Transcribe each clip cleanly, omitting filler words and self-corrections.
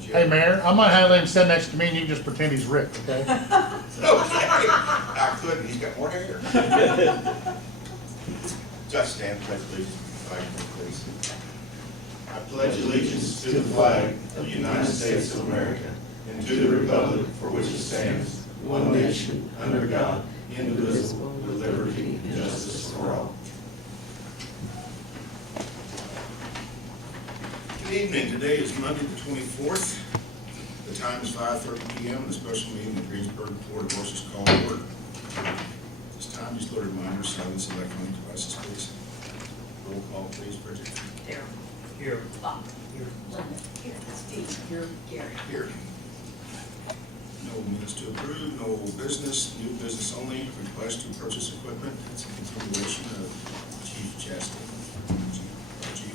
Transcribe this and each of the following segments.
Hey, Mayor, I'm gonna have him sit next to me and you just pretend he's Rick, okay? Okay, I couldn't, he's got more hair. Just stand, pledge allegiance, flag, please. I pledge allegiance to the flag of the United States of America and to the republic for which it stands, one nation, under God, indivisible, with liberty and justice for all. Good evening, today is Monday the 24th. The time is 5:30 p.m. and the special meeting of Greensburg Board of Horses called to order. This time, just a little reminder, silence electronic devices, please. Roll call, please, Bridget. Here. Here. Bob. Here. Linda. Here. Steve. Here. Gary. Here. No minutes to approve, no old business, new business only, request to purchase equipment. It's a continuation of Chief Chastain. Chief.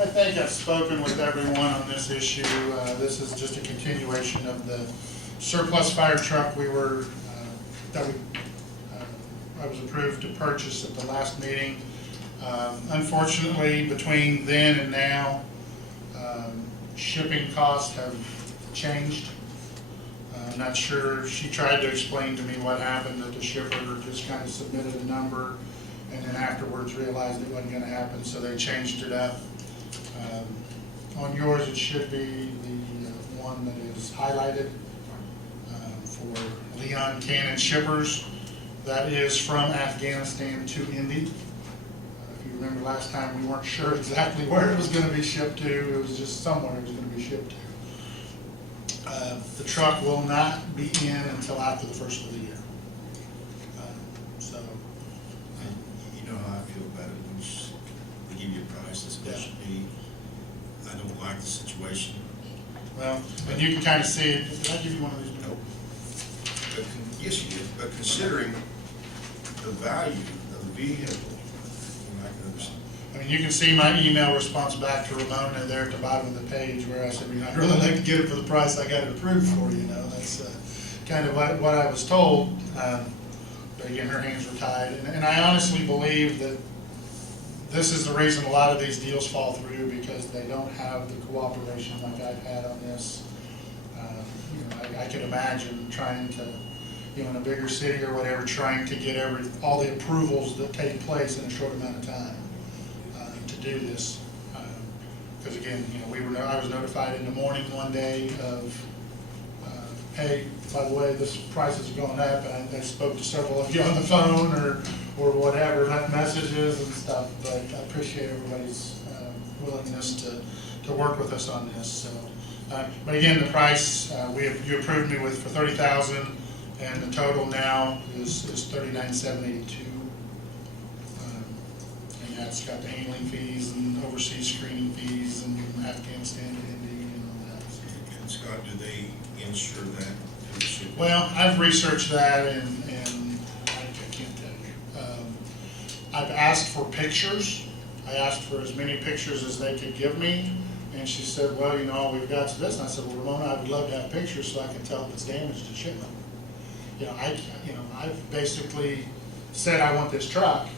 I think I've spoken with everyone on this issue. This is just a continuation of the surplus fire truck I was approved to purchase at the last meeting. Unfortunately, between then and now, shipping costs have changed. I'm not sure, she tried to explain to me what happened, that the shipper just kind of submitted a number and then afterwards realized it wasn't gonna happen, so they changed it up. On yours, it should be the one that is highlighted for Leon Cannon Shippers. That is from Afghanistan to Indy. If you remember last time, we weren't sure exactly where it was going to be shipped to. It was just somewhere it was going to be shipped to. The truck will not be in until after the first of the year. You know how I feel about it, when they give you a price that's supposed to be, I don't like the situation. Well, and you can kind of see it. Did I give you one of these? Nope. But yes, you did, but considering the value of the vehicle, I can understand. I mean, you can see my email response back to Ramona there at the bottom of the page where I said, I'd really like to get it for the price I got it approved for, That's kind of what I was told. But again, her hands were tied. And I honestly believe that this is the reason a lot of these deals fall through, because they don't have the cooperation like I've had on this. I could imagine trying to, in a bigger city or whatever, trying to get all the approvals that take place in a short amount of time to do this. Because again, I was notified in the morning one day of, hey, by the way, this prices are going up, and I spoke to several of you on the phone or whatever, left messages and stuff. But I appreciate everybody's willingness to work with us on this. So. But again, the price you approved me with for $30,000, and the total now is $39,782. And that's got the handling fees and overseas screening fees and Afghanistan to Indy and all that. And Scott, do they insure that? Well, I've researched that, and I can't tell you. I've asked for pictures. I asked for as many pictures as they could give me. And she said, well, all we've got is this. And I said, well, Ramona, I would love to have pictures so I can tell if it's damaged to shipment. I've basically said I want this truck.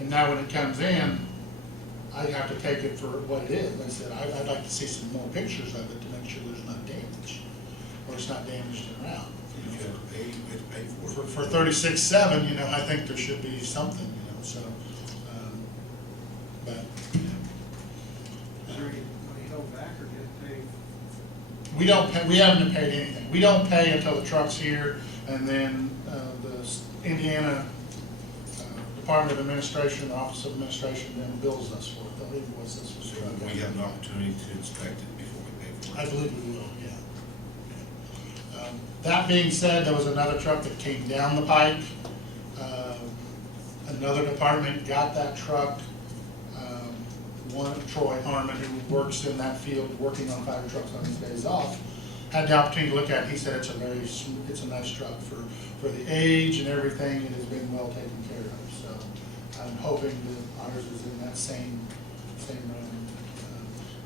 And now when it comes in, I have to take it for what it is. I said, I'd like to see some more pictures of it to make sure there's not damage, or it's not damaged in route. You have to pay for it. For $36,700, I think there should be something, so, but, Is there any money held back or get paid? we don't pay, we haven't paid anything. We don't pay until the truck's here, and then, the Indiana Department of Administration, the Office of Administration, then bills us for it. They'll invoice us for So it. we have an opportunity to inspect it before we pay for it. I believe we will, yeah. That being said, there was another truck that came down the pike. Another department got that truck. One, Troy Harmon, who works in that field, working on fire trucks on his days off, had the opportunity to look at it. He said it's a nice truck for the age and everything. It has been well taken care of. So I'm hoping that ours is in that same room.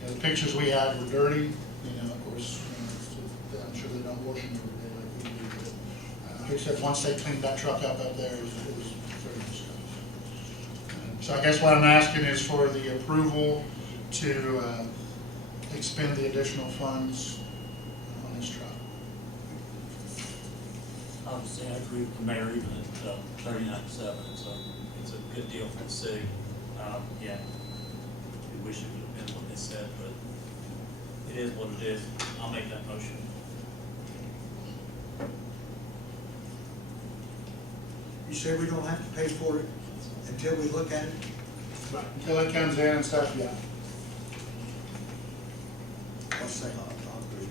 The pictures we had were dirty. Of course, I'm sure they don't wash them every day like we do. But except once they cleaned that truck up there, it was very much done. So I guess what I'm asking is for the approval to expend the additional funds on this truck. Obviously, I agree with the mayor, even at 39.7, it's a good deal for the city. Yeah, we wish it would have been what they said, but it is what it is. I'll make that motion. You say we don't have to pay for it until we look at it? Until it comes in and stuff, yeah. I'll say, I'll agree.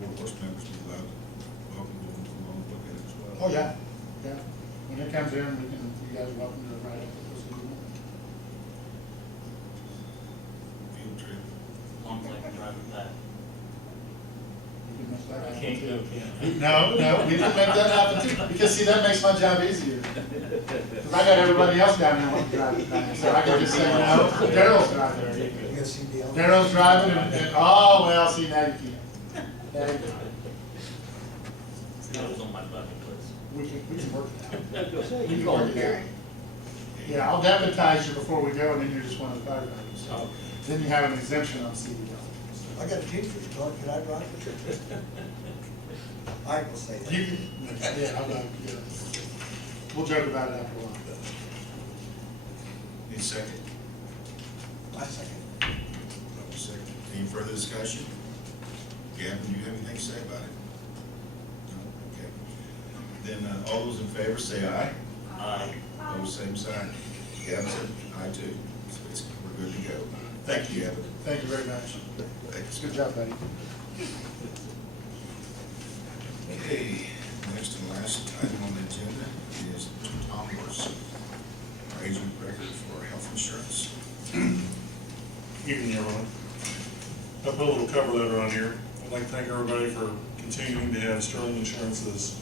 Board of Works members be allowed to welcome to along look at it as well. Oh, yeah, yeah. When it comes in, you guys are welcome to write up with us if you want. Field trip. As long as I can drive it back. You can mess that I up, can't too. go, can I? No, we can make that happen too, because see, that makes my job easier. Because I got everybody else down there wanting to drive it back, so I can just say, no, Daryl's driving. You got CDL? Daryl's driving and, oh, well, see, now you can't. Now you can't. That was on my bucket list. We can work it out. I was gonna say, We can work it out. Yeah, I'll deputize you before we go, and then you're just one of the firefighters, so then you have an exemption on CDL. I got a teacher's car, can I drive it? I will say that. You can, yeah, I'm not, yeah. We'll joke about it after a while. Need a second? I second. Second. Any further discussion? Gavin, do you have anything to say about it? No? Okay. Then, all those in favor say aye. Aye. Opposed, same sign. Gavin said aye too. So we're good to go. Thank you, Gavin. Thank you very much. Thanks. Good job, buddy. Okay, next and last item on the agenda is Tom Morrison, our agent record for health insurance. Evening, everyone. I put a little cover letter on here. I'd like to thank everybody for continuing to have Sterling Insurance as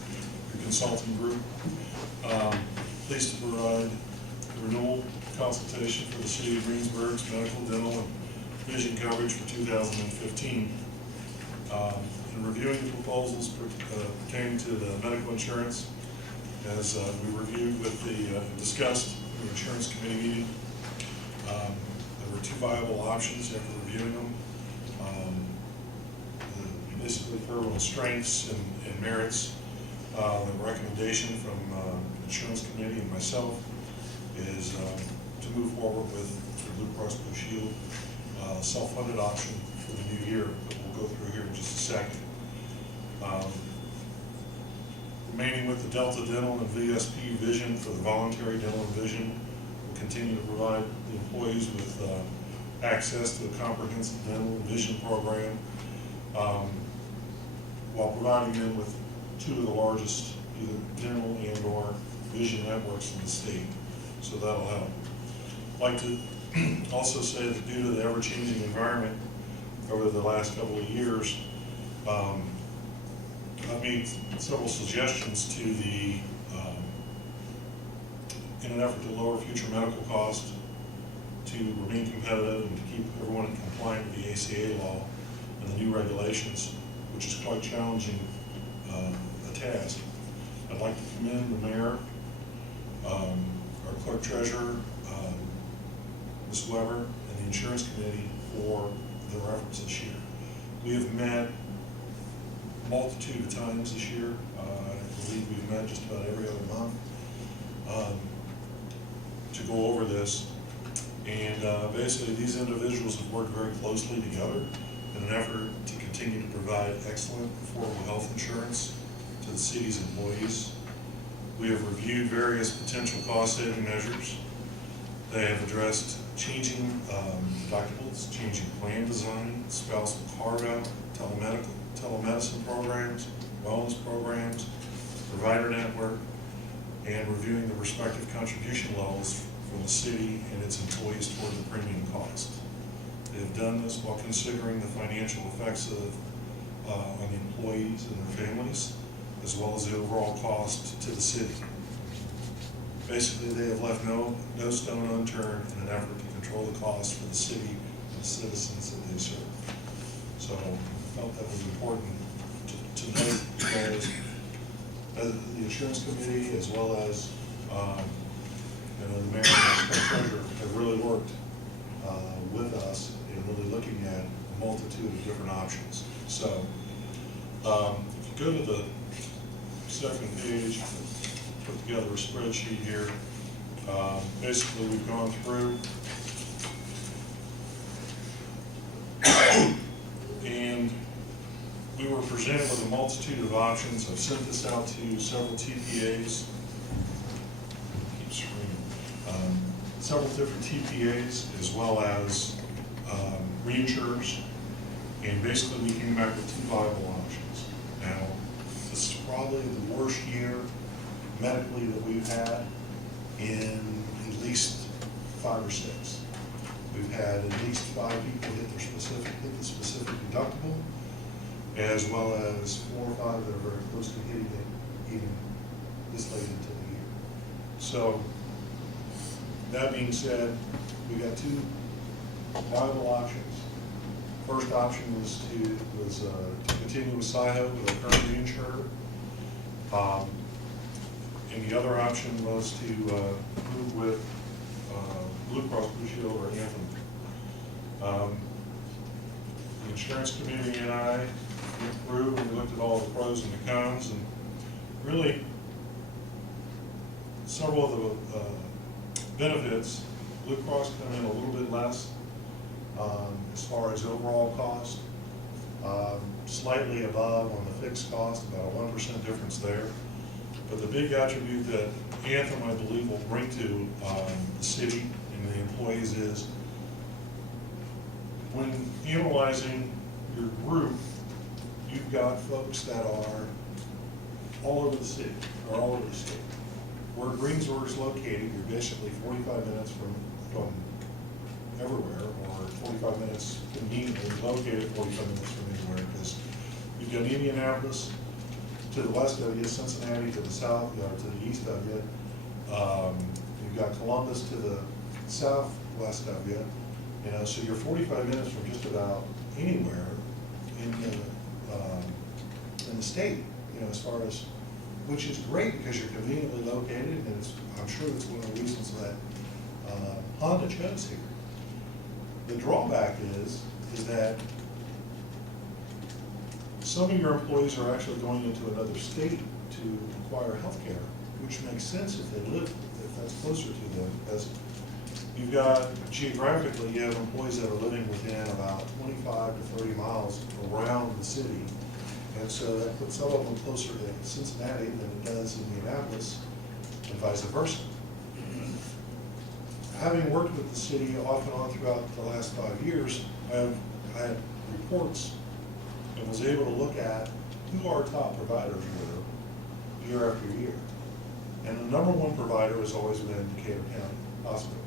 your consulting group. Pleased to provide the renewal consultation for the city of Greensburg's medical, dental, and vision coverage for 2015. In reviewing the proposals pertaining to the medical insurance, as we reviewed with discussed in the insurance committee meeting, there were two viable options after reviewing them. Basically, for everyone's strengths and merits, the recommendation from the insurance committee and myself is to move forward with the Blue Cross Blue Shield self-funded option for the new year that we'll go through here in just a second. Remaining with the Delta Dental and VSP Vision for the voluntary dental and vision, we'll continue to provide the employees with access to a comprehensive dental and vision program, while providing them with two of the largest either dental and or vision networks in the state. So that'll help. I'd like to also say that due to the ever-changing environment over the last couple of years, I've made several suggestions to the, in an effort to lower future medical costs, to remain competitive and to keep everyone compliant with the ACA law and the new regulations, which is quite challenging a task. I'd like to commend the mayor, our clerk treasurer, Ms. Weber, and the insurance committee for their efforts this year. We have met a multitude of times this year. I believe we've met just about every other month to go over this. And basically, these individuals have worked very closely together in an effort to continue to provide excellent, affordable health insurance to the city's employees. We have reviewed various potential cost-saving measures. They have addressed changing deductibles, changing plan design, spousal carve-out, telemedicine programs, wellness programs, provider network, and reviewing the respective contribution levels from the city and its employees toward the premium cost. They have done this while considering the financial effects on the employees and their families, as well as the overall cost to the city. Basically, they have left no stone unturned in an effort to control the cost for the city and the citizens that they serve. So I felt that was important to note, because the insurance committee, as well as, the mayor and the treasurer have really worked with us in really looking at a multitude of different options. So, if you go to the second page, put together a spreadsheet here. Basically, we've gone through and we were presented with a multitude of options. I've sent this out to several TPAs. Keep screaming. Several different TPAs as well as reinsurers. And basically we came back with 2 viable options. Now, this is probably the worst year medically that we've had in at least 5 or 6. We've had at least 5 people hit the specific deductible, as well as 4 or 5 that are very close to hitting it even this late into the year. So, that being said, we got 2 viable options. First option was to continue with SIHO with our current reinsurer. And the other option was to move with Blue Cross Blue Shield or Anthem. The insurance committee and I went through and we looked at all the pros and the cons, and really several of the benefits. Blue Cross come in a little bit less as far as overall cost, slightly above on the fixed cost, about a 1% difference there. But the big attribute that Anthem, I believe, will bring to the city and the employees is when analyzing your group, you've got folks that are all over the city, or all over the state. Where Greensburg is located, you're basically 45 minutes from everywhere, or 45 minutes conveniently located 45 minutes from anywhere, because you've got Indianapolis to the west of you, Cincinnati to the south, or to the east of you. You've got Columbus to the southwest of you. So you're 45 minutes from just about anywhere in the state. As far as, which is great because you're conveniently located, and I'm sure that's one of the reasons that Honda chose here. The drawback is that some of your employees are actually going into another state to acquire health care, which makes sense if that's closer to them, because you've got, geographically, you have employees that are living within about 25 to 30 miles around the city, and so that puts some of them closer to Cincinnati than it does Indianapolis, and vice versa. Having worked with the city off and on throughout the last 5 years, I had reports and was able to look at who our top providers were year after year. And the number 1 provider has always been Decatur County Hospital.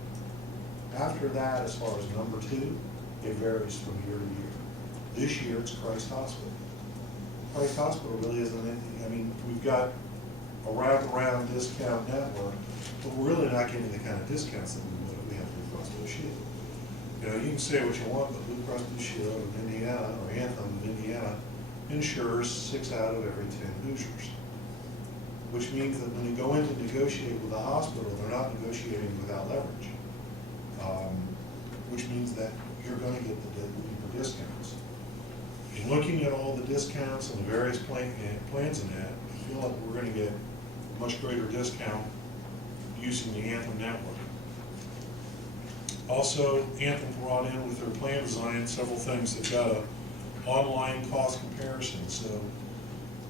After that, as far as number 2, it varies from year to year. This year, it's Christ Hospital. Christ Hospital really isn't anything. We've got a wraparound discount network, but we're really not getting the kind of discounts that we would if we have Blue Cross Blue Shield. You can say what you want, but Blue Cross Blue Shield of Indiana, or Anthem of Indiana, insures 6 out of every 10 Hoosiers. Which means that when you go in to negotiate with a hospital, they're not negotiating without leverage. Which means that you're going to get the deeper discounts. In looking at all the discounts and the various plans in that, I feel like we're going to get a much greater discount using the Anthem network. Also, Anthem brought in with their plan design several things. They've got an online cost comparison. So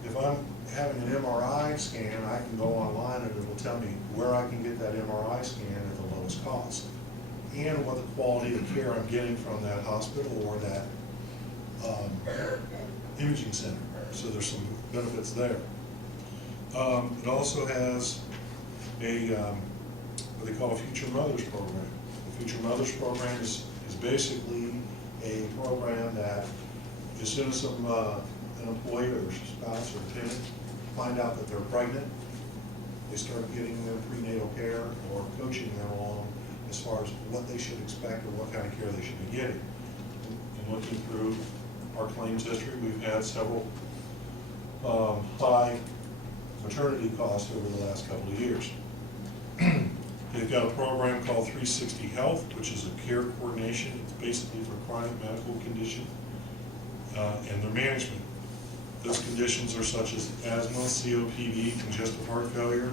if I'm having an MRI scan, I can go online and it will tell me where I can get that MRI scan at the lowest cost, and what the quality of care I'm getting from that hospital or that imaging center. So there's some benefits there. It also has a what they call a Future Mothers program. The Future Mothers program is basically a program that as soon as an employee or spouse or tenant find out that they're pregnant, they start getting them prenatal care or coaching them along as far as what they should expect or what kind of care they should be getting. And looking through our claims history, we've had several high maternity costs over the last couple of years. They've got a program called 360 Health, which is a care coordination. It's basically for chronic medical condition and their management. Those conditions are such as asthma, COPD, congestive heart failure,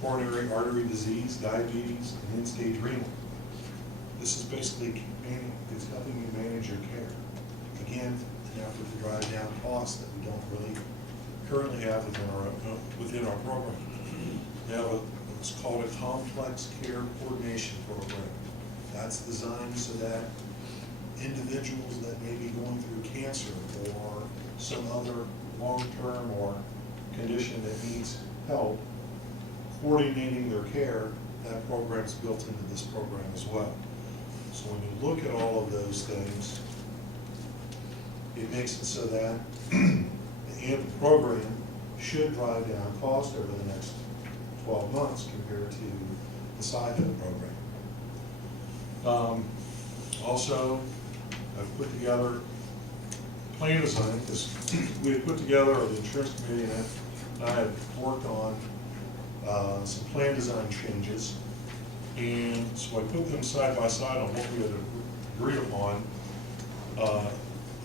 coronary artery disease, diabetes, and end-stage renal. This is basically it's helping you manage your care. Again, an effort to drive down costs that we don't really currently have within our program. They have what's called a complex care coordination program. That's designed so that individuals that may be going through cancer or some other long-term or condition that needs help, coordinating their care, that program's built into this program as well. So when you look at all of those things, it makes it so that the Anthem program should drive down cost over the next 12 months compared to the SIHO program. Also, I've put together plan design, because we had put together, or the insurance committee and I had worked on some plan design changes. And so I put them side by side on what we had agreed upon.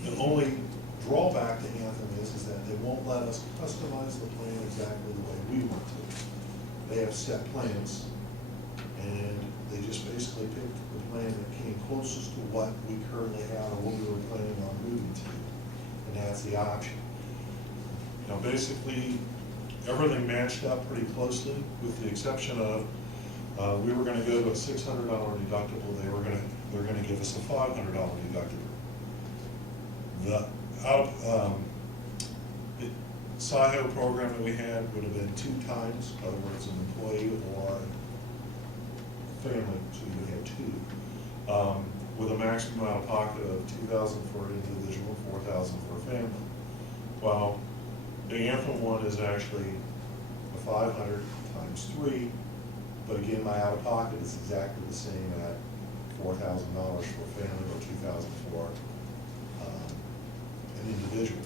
The only drawback to Anthem is that they won't let us customize the plan exactly the way we want to. They have set plans, and they just basically picked the plan that came closest to what we currently have or what we were planning on moving to, and that's the option. Now, basically, everything matched up pretty closely, with the exception of we were going to go to a $600 deductible. They're going to give us a $500 deductible. The SIHO program that we had would have been 2 times, in other words, an employee or family, so you would have 2, with a maximum out of pocket of $2,000 for an individual, $4,000 for a family. While the Anthem one is actually a 500 times 3, but again, my out of pocket is exactly the same at $4,000 for a family or $2,000 for an individual.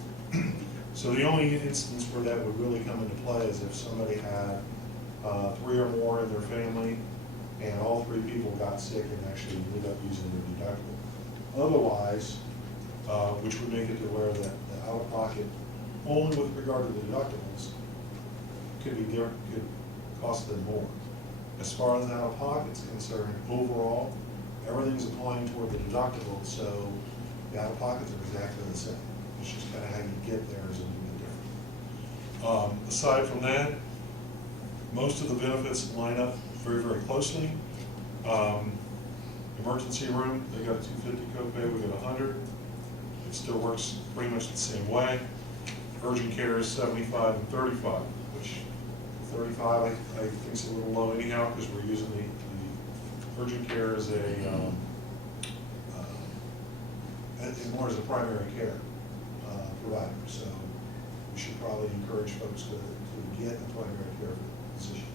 So the only instance where that would really come into play is if somebody had 3 or more in their family and all 3 people got sick and actually ended up using their deductible. Otherwise, which would make it to where the out-of-pocket, only with regard to the deductibles, could cost them more. As far as out-of-pocket's concerned, overall, everything's applying toward the deductible, so the out-of-pockets are exactly the same. It's just kind of how you get there is a little bit different. Aside from that, most of the benefits line up very, very closely. Emergency room, they got a $250 copay, we got $100. It still works pretty much the same way. Urgent care is $75 and $35, which $35 I think is a little low anyhow, because we're using the urgent care as more as a primary care provider. So we should probably encourage folks to get a primary care physician.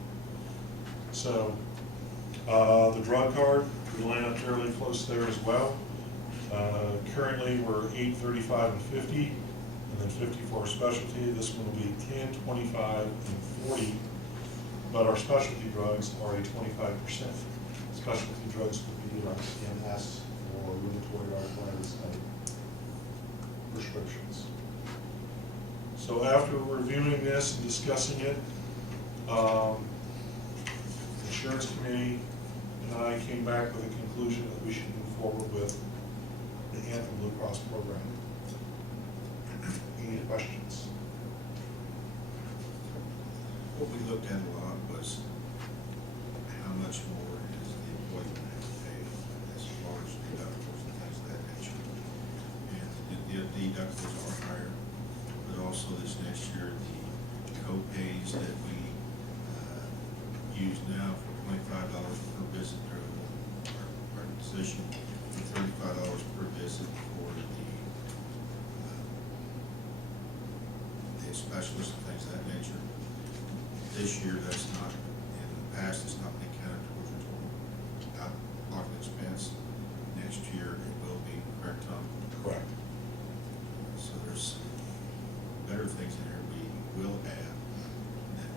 So the drug card, we line up fairly close there as well. Currently we're $8, $35, and $50, and then $50 for our specialty. This one will be $10, $25, and $40, but our specialty drugs are a 25%. Specialty drugs would be like MS or rheumatoid arthritis type prescriptions. So after reviewing this and discussing it, the insurance committee and I came back with a conclusion that we should move forward with the Anthem Blue Cross program. Any questions? What we looked at a lot was how much more is the employee going to have to pay as far as deductibles and things of that nature. And the deductibles are higher, but also this next year, the co-pays that we use now for $25 per visit through our physician, and $35 per visit for the specialist and things of that nature. This year, that's not, in the past, it's not been counted towards your total out-of-pocket expense. Next year, it will be, correct, Tom? Correct. So there's better things in here we will add that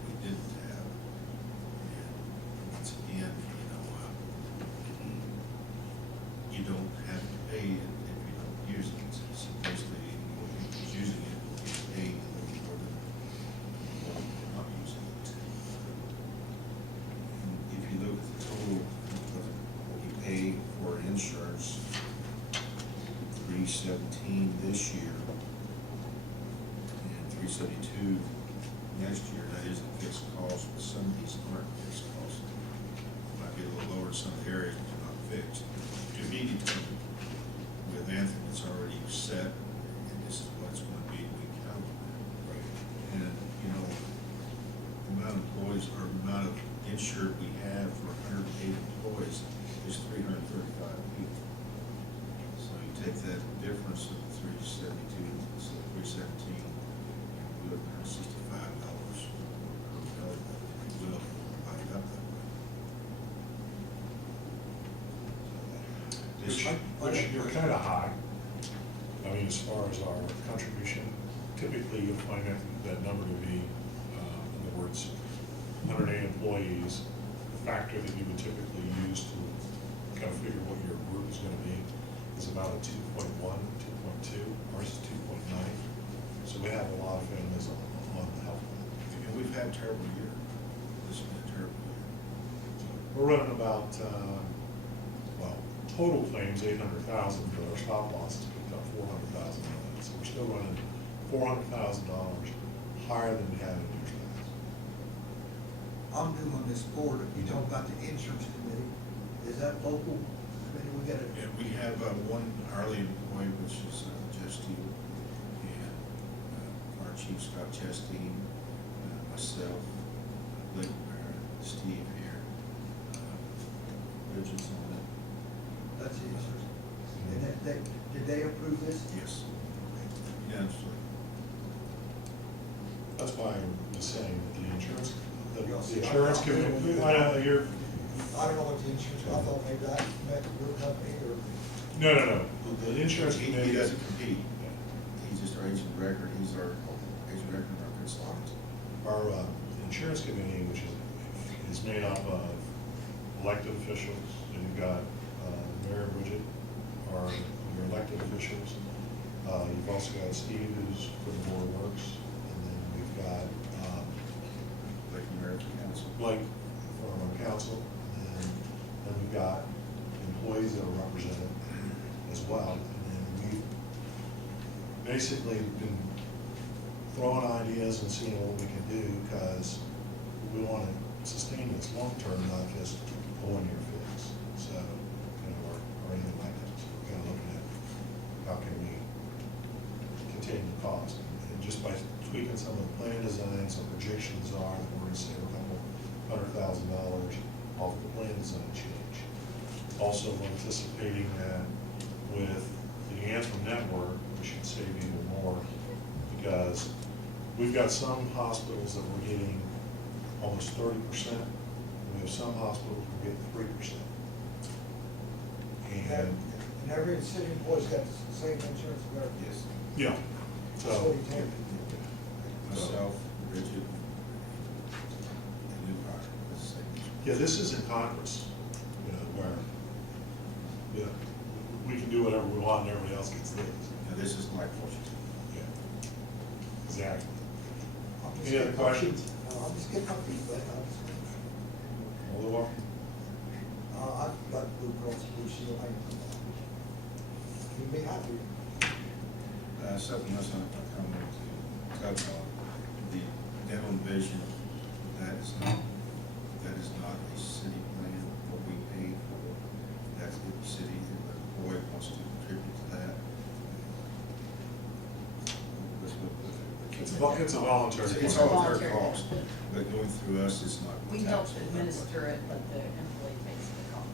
employees, or amount of insured we have for 108 employees is 335 people. So you take that difference of 372, so 317, you look at $65 per bill, if you will, divide it up that way. Which you're kind of high. I mean, as far as our contribution, typically you'll find that number to be, in other words, 108 employees, the factor that you would typically use to kind of figure what your group is going to be is about a 2.1, 2.2, ours is 2.9. So we have a lot of families on the health plan. And we've had a terrible year. This has been a terrible year. We're running about, well, total claims 800,000, but our stop loss has picked up 400,000 on that. So we're still running $400,000 higher than we had in years past. I'm new on this board, you talk about the insurance committee, is that local committee, we got Yeah, we have one hourly employee, which is Jeff Steele, and our chief, Scott Chastain, myself, Blake, Steve here, Richard's on it. that's the insurance. And did they approve this? Yes. Unanimously. That's why I'm just saying that the insurance See, committee, I know, you're, I don't know what the insurance, I thought maybe that meant your company or. no. The insurance He committee. doesn't compete. He's just our agent of record. He's our agent of record and our consultant. Our insurance committee, which is made up of elected officials, and you've got Mayor Bridget, are your elected officials. You've also got Steve, who's for the board of works, and then we've got Like American Council. Blake from our council, and then we've got employees that are represented as well. And then we've basically been throwing ideas and seeing what we can do, because we want to sustain this long term, not just pulling your fix. So, or anything like that. So we're kind of looking at how can we contain the cost. And just by tweaking some of the plan designs, some projections are that we're going to save a couple $100,000 off the plan design change. Also anticipating that with the Anthem network, we should save even more, because we've got some hospitals that we're getting almost 30%. We have some hospitals we're getting 3%. And And every city employee's got the same insurance as everybody. Yes. yeah, That's so what he told me. Myself, Bridget, and New Hire. That's the same. yeah, this is in Congress, where we can do whatever we want and everybody else gets theirs. Now, this is like Washington. Yeah, exactly. I'm just Any other getting my questions? feet- No, I'm just getting my feet wet. Oliver? I've got Blue Cross Blue Shield, you'd be happy. Something else I wanted to touch on, the dental and vision, that is not a city plan, what we paid for. That's if the city, if the employee wants to contribute to that. It's a voluntary. It's plan. all their Voluntary. cost, but going through us, it's not. We help taxable. administer it, but the employee pays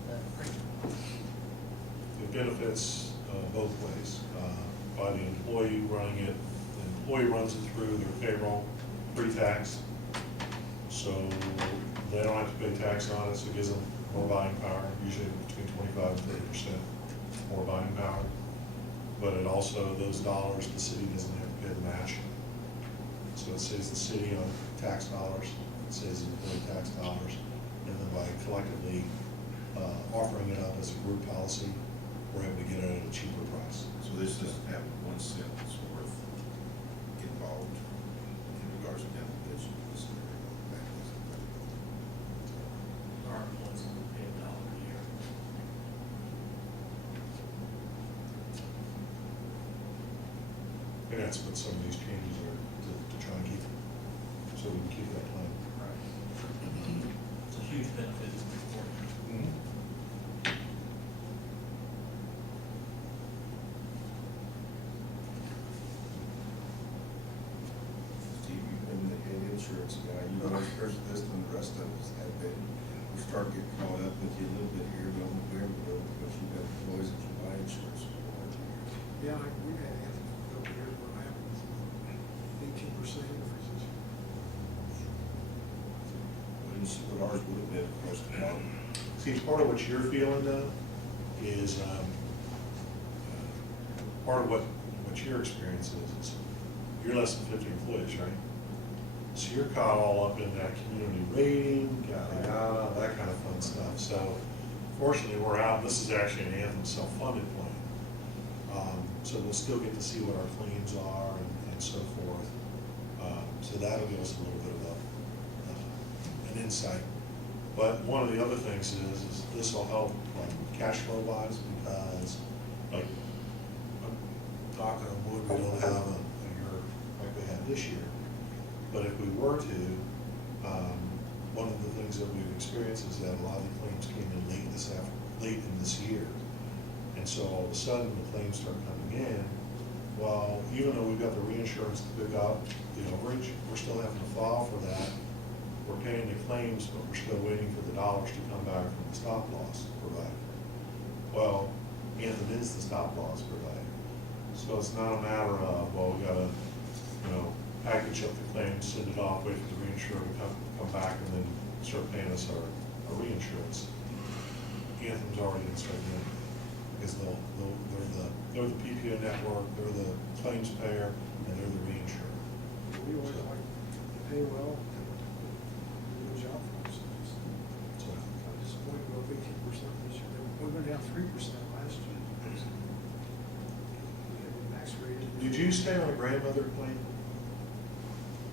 the premium. It benefits both ways. By the employee running it, the employee runs it through their payroll, pre-tax. So they don't have to pay tax on it, so it gives them more buying power, usually between 25 and 30% more buying power. But it also, those dollars, the city doesn't have to pay the match. So it saves the city on tax dollars, it saves the employee tax dollars, and then by collectively offering it up as a group policy, we're able to get it at a cheaper price. So this doesn't have 1 cent's worth involved in regards to dental vision. Our employees only pay $1 a year. And that's what some of these changes are, to try and keep, so we can keep that plan. It's a huge benefit, it's important. Steve, you've been the head insurance guy, you always first list on the rest of us have been. We start getting caught up with you a little bit here, but we will, because you've got employees that you buy insurance for. Yeah, like we had Anthony over here, what happens, 18% increases. Well, you see what ours would have been across the bottom. See, part of what you're feeling though is, part of what your experience is you're less than 50 employees, right? So you're caught all up in that community rating, yada, yada, that kind of fun stuff. So fortunately, we're out, this is actually an Anthem self-funded plan. So we'll still get to see what our claims are and so forth. So that'll give us a little bit of an insight. But one of the other things is this will help like cash flow wise, because like, knocking on wood, we don't have a year like we had this year. But if we were to, one of the things that we've experienced is that a lot of the claims came in late in this year. And so all of a sudden, the claims start coming in. Well, even though we've got the reinsurance to pick up the overage, we're still having to file for that. We're paying the claims, but we're still waiting for the dollars to come back from the stop loss provider. Well, Anthem is the stop loss provider. So it's not a matter of, well, we gotta, package up the claim, send it off, wait for the reinsurer to come back and then start paying us our reinsurance. Anthem's already been starting in, because they're the PPO network, they're the claims payer, and they're the reinsurer. We always like to pay well, and do a good job for us. So, I'm disappointed about 18% this year. We went down 3% last year. We had a max rated. Did you stay on a grandmother plan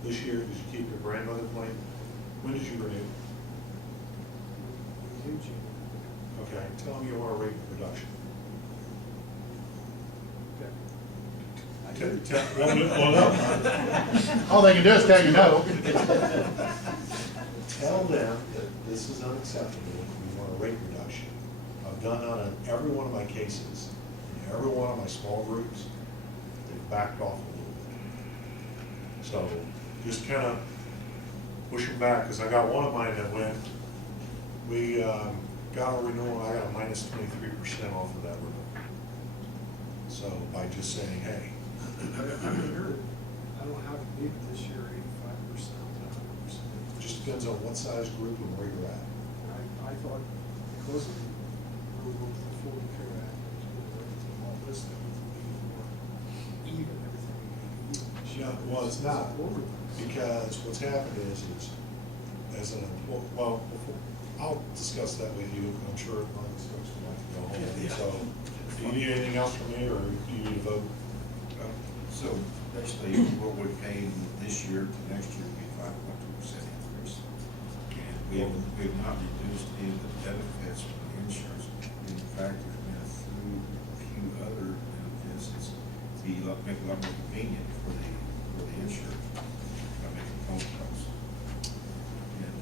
this year? Did you keep your grandmother plan? When did you renew? We do, Jim. Okay, tell them you want a rate reduction. Well, no. All they can do is tell you no. Tell them that this is unacceptable, we want a rate reduction. I've done that in every one of my cases, in every one of my small groups, they've backed off a little bit. So just kind of push them back, because I got one of mine that went, we got a renewal, and I got a minus 23% off of that renewal. So by just saying, hey, I heard, I don't have to beat it this year, 85%, 100%. just depends on what size group and where you're at. I thought because of the rule of the Affordable Care Act, all this, that would be more even, everything would be even. Yeah, well, it's not, because what's happened is as an employee, well, I'll discuss that with you, I'm sure one of these folks would like to go home. Yeah. So, do you need anything else from me, or do you need to vote? So basically, what we're paying this year to next year will be 5.2% increase. And we have not reduced any of the benefits from the insurance. In fact, there's been a few other benefits that's make it a lot more convenient for the insured by making phone calls. And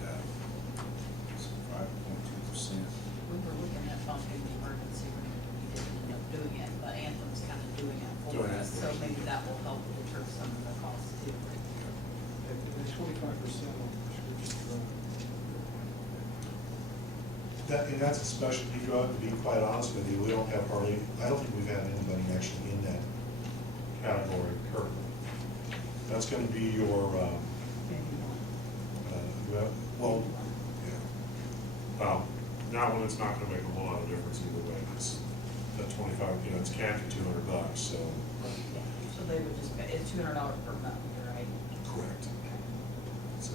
it's 5.2%. We were looking at funding the emergency room, we didn't end up doing it, but Anthem's kind of doing it for Doing it us, for so us. maybe that will help deter some of the costs too. And 25% on prescription drug. That's a specialty drug, to be quite honest with you, we don't have hardly, I don't think we've had anybody actually in that category currently. That's gonna be your, well, yeah. Well, not when it's not gonna make a whole lot of difference either way, it's that 25, it's capped at $200, so. So they would just pay, it's $200 per month, right? Correct. So,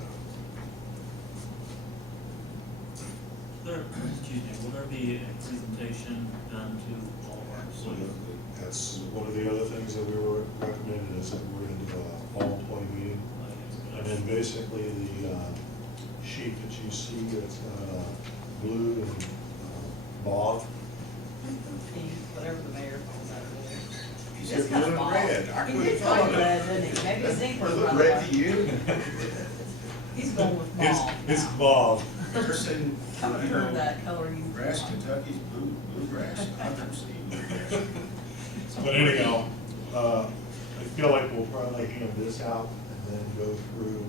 Excuse me, will there be a presentation done to all of our employees? that's one of the other things that we were recommended, is that we're gonna do a all employee meeting. And then basically the sheet that you see, that's blue and mauve. Pink, whatever the mayor calls that. He It's said kind blue of and mauve. red. I He couldn't did call find it it. red, didn't he? Maybe zinc was Does it look run red away. to you? He's going with mauve It's now. mauve. Never seen, Haven't heard that color you. grass, Kentucky's bluegrass. I've never seen bluegrass. But anyhow, I feel like we'll probably hand this out and then go through,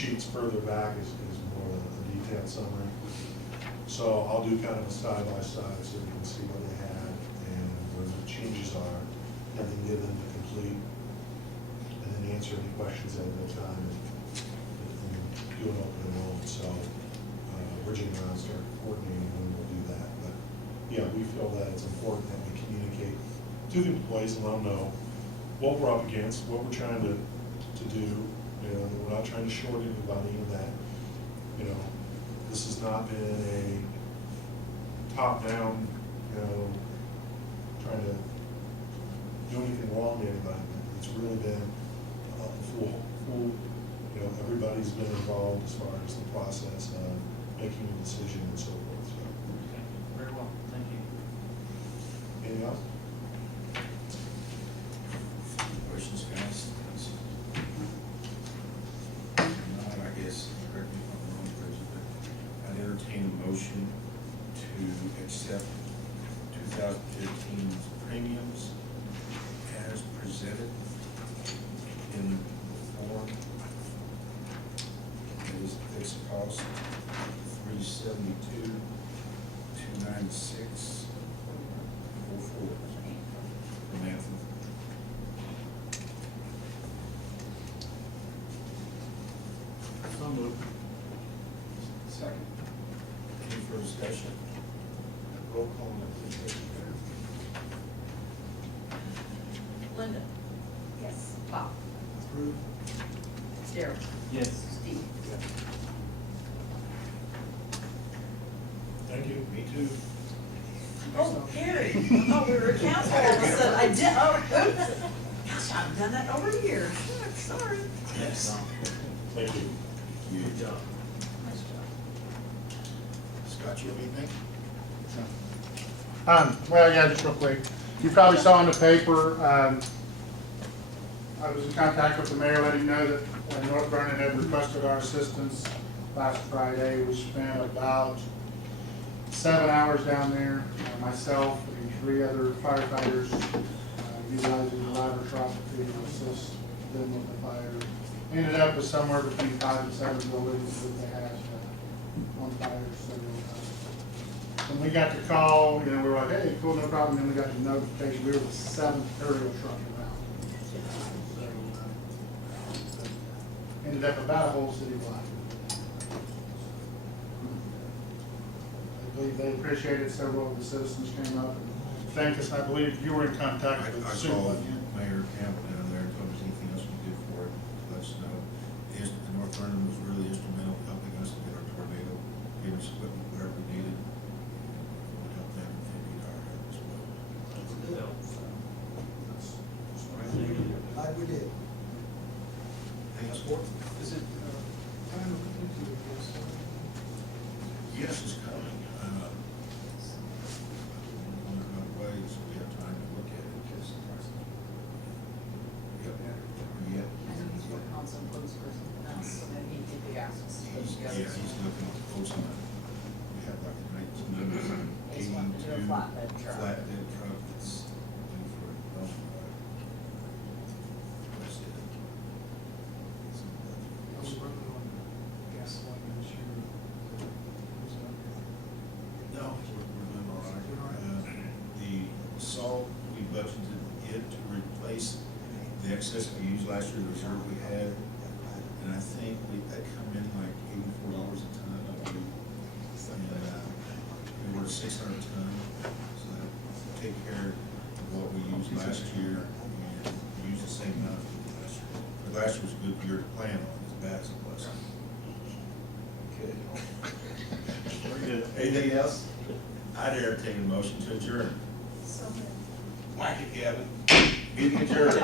sheets further back is more a detailed summary. So I'll do kind of a side-by-side so you can see what they had and where the changes are, and then give them to complete, and then answer any questions at that time, and do an open enrollment. So Virginia and I start coordinating when we'll do that. But yeah, we feel that it's important that we communicate to the employees and let them know what we're up against, what we're trying to do. You know, we're not trying to short anybody in that. You know, this has not been a top-down, you know, trying to do anything wrong to anybody. It's really been a full, you know, everybody's been involved as far as the process of making a decision and so forth. So, Okay, very well, thank you. anything else? Questions, guys? Not, I guess, correct me if I'm wrong, President, but I'd entertain a motion to accept 2015's premiums as presented in the form. It is fixed cost $372,296.44 from Anthem. So moved. Second. Any further discussion? Roll call, please. Linda? Yes. Bob? Approved. Darryl? Yes. Steve? Thank you. Me too. Oh, Gary, I thought we were a council all of a sudden. I did, oh, gosh, I've done that over years. Sorry. Yes. Thank you. Good job. Nice job. Scott, you have anything? Well, yeah, just real quick. You probably saw in the paper, I was in contact with the mayor, letting him know that North Vernon had requested our assistance last Friday. We spent about 7 hours down there, myself and 3 other firefighters, utilizing the ladder truck to assist them with the fire. Ended up with somewhere between 5 and 7 buildings that they had on fire. So when we got the call, you know, we were like, hey, cool, no problem. Then we got the notification we were the 7th aerial truck around. So ended up about a whole city block. I believe they appreciated. Several of the citizens came up and thanked us. I believe you were in contact with I Sue. saw wasn't you? Mayor Campbell down there and told us anything else we could do for it, let us know. North Vernon was really instrumental in helping us to get our tornado, giving us equipment, whatever we needed. We'll help them if they need our help as well. That's a good help. Like we did. Anything else, Board? Is it, time of completing this? Yes, it's coming. On our way, so we have time to look at it. Yep. Yep. I know he's working on some quotes for something else, so maybe he could be asked to put Yeah, together. he's looking at the quotes on it. We have like 19, He's wanting to do a 82 flatbed truck. flatbed truck that's due for a development. What's it? It's in the budget. I was running on gasoline this year. Was it okay? No, we're doing all right. The salt, we budgeted it to replace the excess we used last year, the reserve we had. And I think that come in like $84 a ton, I believe. And we were 600 ton, so that take care of what we used last year and use the same amount last year. But last year was a good year to plan on, as bad as it was. Okay. Very good. Anything else? I'd entertain a motion to adjourn. So moved. Whack it, Gavin. Meeting adjourned.